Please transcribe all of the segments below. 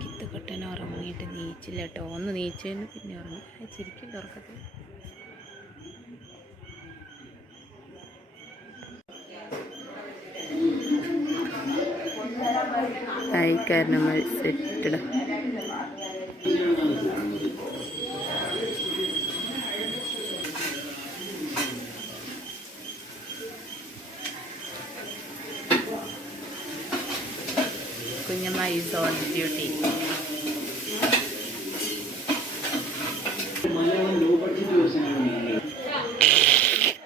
കിത്തുകൊട്ടൻ ഉറങ്ങിയിട്ട് നീച്ചില്ല കേട്ടോ. ഒന്ന് നീച്ചതിന് പിന്നെ ഉറങ്ങി. ഉറക്കത്തിൽ. ആയി കാരണം സെറ്റഡ കുഞ്ഞമ്മ ഈസ് ഓൺ ഡ്യൂട്ടി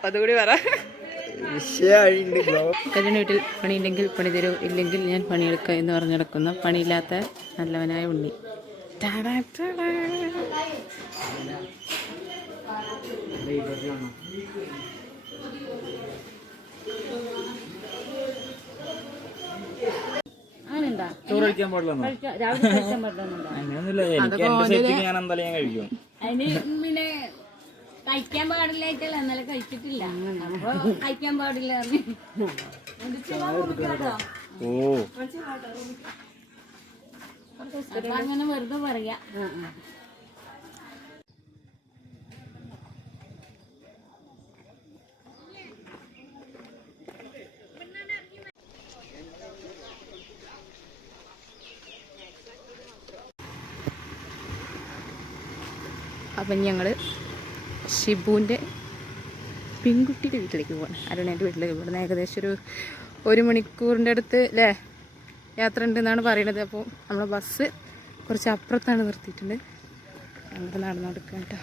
അതുകൂടി പറ. കല്യാണ വീട്ടിൽ പണിയില്ലെങ്കിൽ പണി തരൂ ഇല്ലെങ്കിൽ ഞാൻ പണിയെടുക്കാം എന്ന് പറഞ്ഞു നടക്കുന്ന പണിയില്ലാത്ത നല്ലവനായ ഉണ്ണി. ടാടാ, അങ്ങനെയുണ്ടോ? ചോറ് കഴിക്കാൻ പാടില്ലെന്നോ? രാവിലെ കഴിക്കാൻ പറ്റുന്നുണ്ടോ? അങ്ങനെയൊന്നുമില്ല എനിക്ക് എന്റെ സെറ്റിക്ക് ഞാൻ എന്തായാലും ഞാൻ കഴിക്കും. അതിന് പിന്നെ കഴിക്കാൻ പാടില്ലായിട്ടല്ല ഇന്നലെ കഴിച്ചിട്ടില്ല. അപ്പൊ കഴിക്കാൻ പാടില്ല. ഓ. അങ്ങനെ വെറുതെ പറയാ. അപ്പം ഞങ്ങൾ ഷിബുവിന്റെ പെൺകുട്ടിയുടെ വീട്ടിലേക്ക് പോകണം അരുണേന്റെ വീട്ടിലേക്ക് ഇവിടുന്ന് ഏകദേശം ഒരു ഒരു മണിക്കൂറിന്റെ അടുത്ത് അല്ലേ യാത്ര ഉണ്ടെന്നാണ് പറയണത്. അപ്പോൾ നമ്മളെ ബസ് കുറച്ച് അപ്പുറത്താണ് നിർത്തിയിട്ടുണ്ട്. അങ്ങോട്ട് നടന്നു കൊടുക്കുക കേട്ടോ.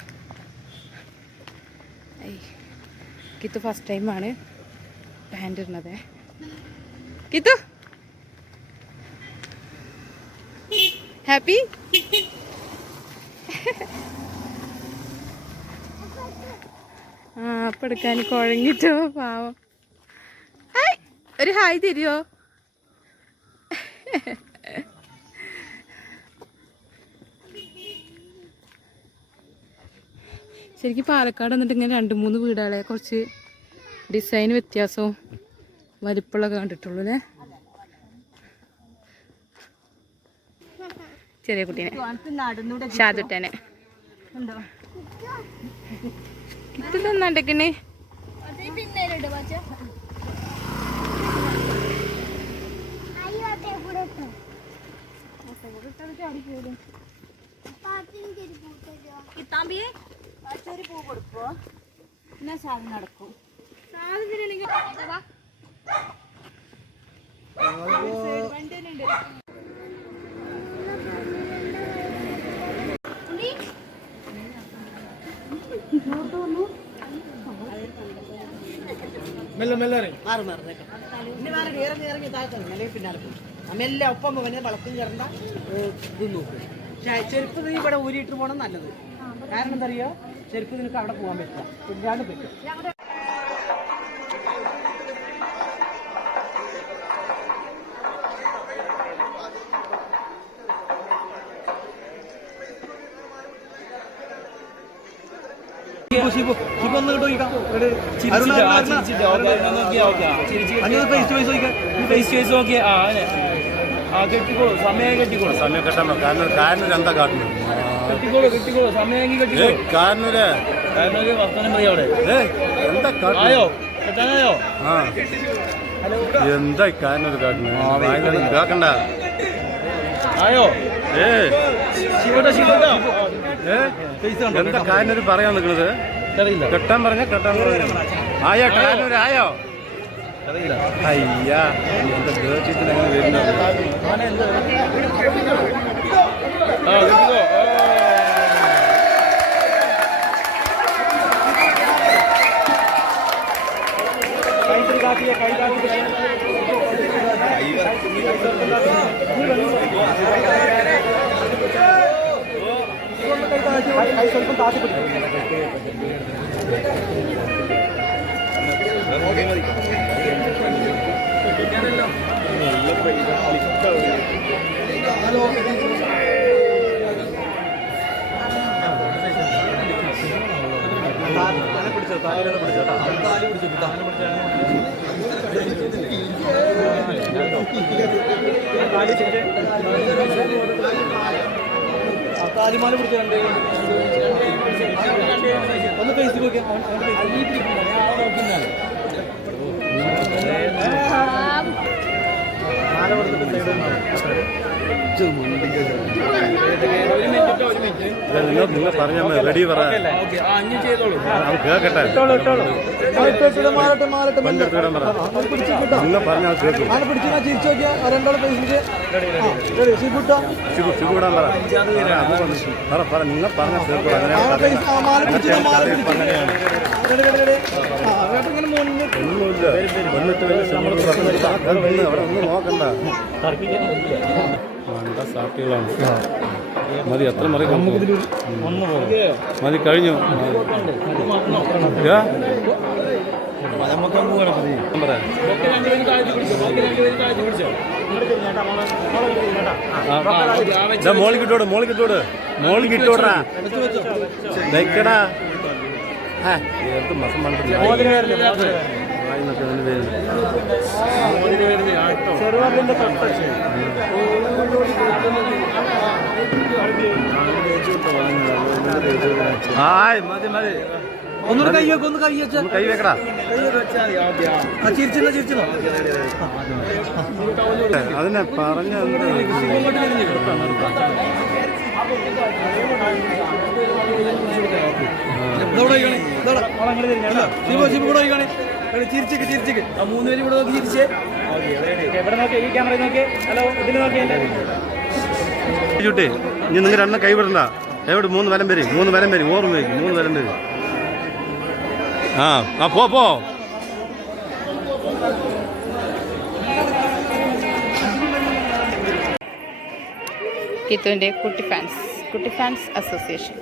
കിത്തു ഫസ്റ്റ് ടൈമാണ് പാന്റ് ഇടുന്നത്. കിത്തു! ഹാപ്പി ആ അപ്പം എടുക്കാൻ കുഴങ്ങിട്ടോ പാവം. ഹായ്. ഒരു ഹായ് തരുമോ ശരിക്കും പാലക്കാട് വന്നിട്ട് ഇങ്ങനെ രണ്ട് മൂന്ന് വീടുകളെ കുറച്ച് ഡിസൈൻ വ്യത്യാസവും വലിപ്പമുള്ളൊക്കെ കണ്ടിട്ടുള്ളൂ അല്ലേ? ചെറിയ കുട്ടീനെ. ഷാദുട്ടനെ ഇത് ഉണ്ടെക്കണ് കിത്താമ്പിയെ ഒരു പൂ കൊടുക്കോ എന്നാ സാധനം നടക്കും. മെല്ലെ മെല്ലെ ഇറങ്ങി. മാറി മാറി ഇനി മാറി ഇറങ്ങി ഇറങ്ങി താഴ്ത്താണ് അല്ലെങ്കിൽ പിന്നാലെ പോകും മെല്ലെ ഒപ്പം പോകുന്നത് വളർത്തും ചേരണ്ട ഇത് നോക്കും. ചെരുപ്പ് നീ ഇവിടെ ഊരിയിട്ട് പോകണം നല്ലത്. കാരണം എന്താ അറിയോ? ചെരുപ്പ് നിനക്ക് അവിടെ പോകാൻ പറ്റില്ല. പിന്നാണ്ട് പറ്റും. കെട്ടിക്കോളൂ സമയം കെട്ടിക്കോളൂ സമയം. കെട്ടണം കാരണം കാരണം എന്താ കാട്ടുന്നു. കെട്ടിക്കോളൂ കെട്ടിക്കോളൂ സമയം ഏ കെട്ടിക്കോളൂ. കാരണല്ലേ കാരണം ഒരു വർത്തമാനം പറയാം അവിടെ. ഏ എന്താ കാട്ടുന്നു ആയോ? കെട്ടാനായോ ആ. എന്താ കാരണം കാട്ടുന്നു കേക്കണ്ട ആയോ? ഏ ശിവട്ടോ ശിവട്ടോ എന്താ കാരണര് പറയാൻ നിൽക്കുന്നത്? കെട്ടാൻ പറഞ്ഞ കെട്ടാൻ ആയോ കാരണര് ആയോ? അയ്യാ എന്താ ദേഷ്യത്തിൽ അങ്ങനെ വരുന്നത്? ആ കെട്ടിക്കോ ആ. ആ കാലിമാല പിടിച്ച് രണ്ട് പിടിച്ചോ. ഫേസ്ബുക്ക് പിടിച്ചോ മാല പിടിച്ചോ നിങ്ങൾ പിടിച്ചോ പറഞ്ഞ റെഡി പറ അഞ്ഞു ഒന്ന് ഫേസ്ബുക്ക് കേക്കട്ടെ നിങ്ങൾ പറഞ്ഞാൽ കേൾക്കും ശിവ ശിവടാൻ ശമ്പളം പറഞ്ഞിട്ട് ആൾക്കാർ വന്ന് അവിടെ ഒന്നും നോക്കണ്ട മണ്ട സാപ്പികളാണ് മതി എത്ര മറി? മതി കഴിഞ്ഞു. മോളിക്കിട്ടോട് മോളിക്കിട്ടോട് മോളിക്കിട്ടോടാ ആ, എന്ത് മസം പണ്ടില്ല വായിന്നൊക്കെ അതിന് വരുന്നത് ചെറുവാറിന്റെ തൊട്ടച്ച് ആയ് മതി മതി. ഒന്നുകൂടെ കൈ വെക്ക് ഒന്ന് കൈ വെച്ച. കൈ വെക്കടാ. ചിരിച്ചിരുന്ന ചിരിച്ചിരുന്നോ? അതിനെ പറഞ്ഞ ചിരിച്ചിക്ക് ചിരിച്ചിക്ക്. ആ മൂന്ന് പേര് ഇവിടെ നോക്കി ചിരിച്ചേ. എവിടെ നോക്കി ഈ ക്യാമറ നോക്കി. ഹലോ ഇതിൽ നോക്കി ചുട്ടി ഇനി നിങ്ങൾ രണ്ടും കൈവിടണ്ട. എവിടെ മൂന്ന് വരം പേര് മൂന്ന് വരം പേര് ഓർമ്മ വയ്ക്കും മൂന്ന് വരം. പേര് ആ ആ പോ പോ. കിത്തുവിന്റെ കുട്ടി ഫാൻസ് കുട്ടി ഫാൻസ് അസോസിയേഷൻ.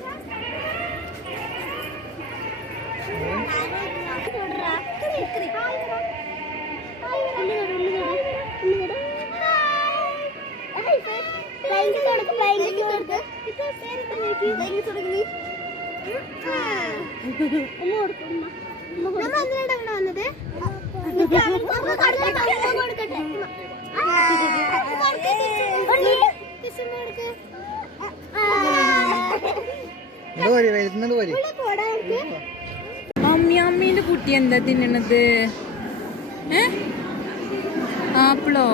അമ്മി അമ്മീന്റെ കുട്ടി എന്താ തിന്നണത്? ഏ? ആപ്പിളോ?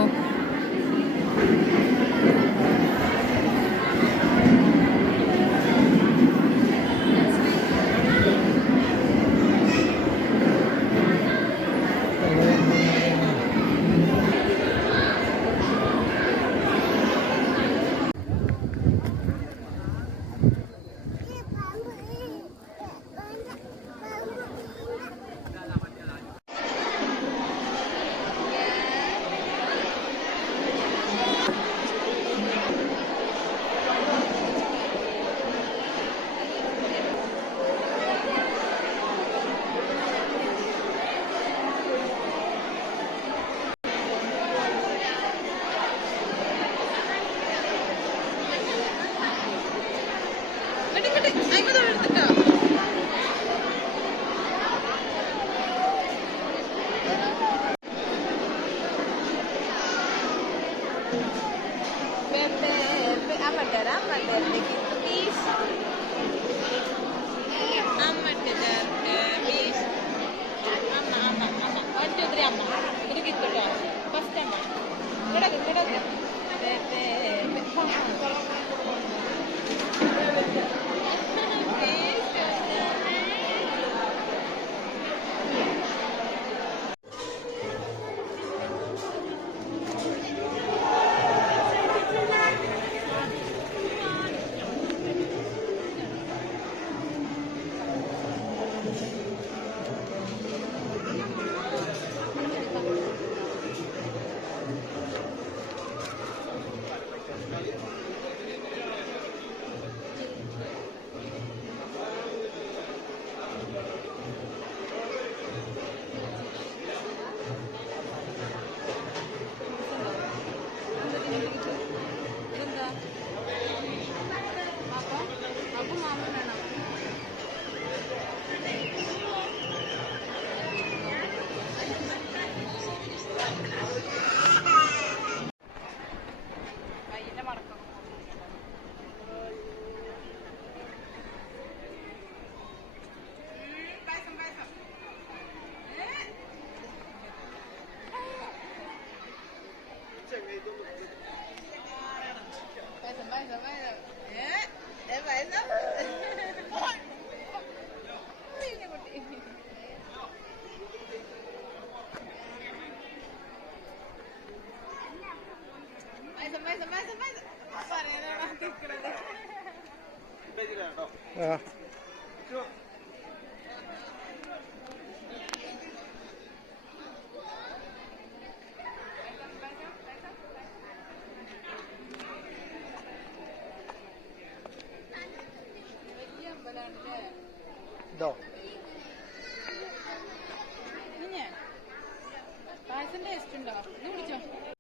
ഇതോ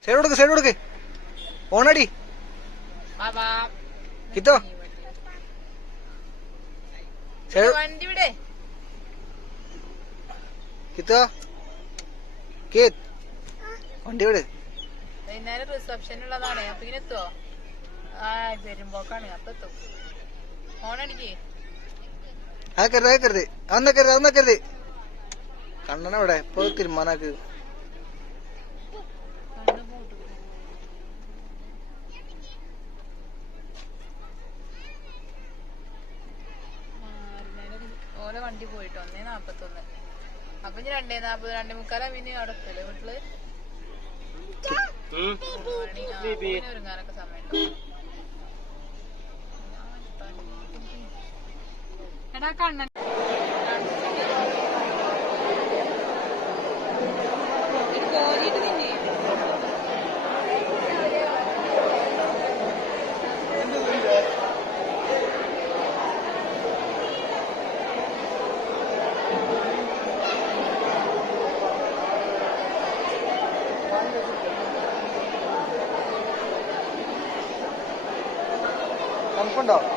സൈഡ് കൊടുക്ക് സൈഡ് കൊടുക്ക് ഓണടി കിത്തോ. വണ്ടി വിടെ കിട്ടോ കേത് വണ്ടി വിട് വൈകുന്നേരം റിസപ്ഷൻ ഉള്ളതാണ്. അപ്പൊ ഇങ്ങനെ എത്തുവോ? ആ വരുമ്പോക്കാണ് അപ്പൊ എത്തും. ഫോണടിക്കേ ആക്കരുത് ആക്കരുത് അന്നക്കരുത് അന്നക്കരുത് കണ്ണന ഇവിടെ ഇപ്പൊ തീരുമാനാക്ക് വണ്ടി പോയിട്ട് ഒന്നേ നാപ്പത്തൊന്ന്. അപ്പൊ ഇനി രണ്ടേ നാപ്പത് രണ്ടേ മുക്കാലാ പിന്നെ അവിടെ എത്തല്ലേ വീട്ടിൽ. ഒരുങ്ങാനൊക്കെ സമയം എടാ കണ്ണൻ no.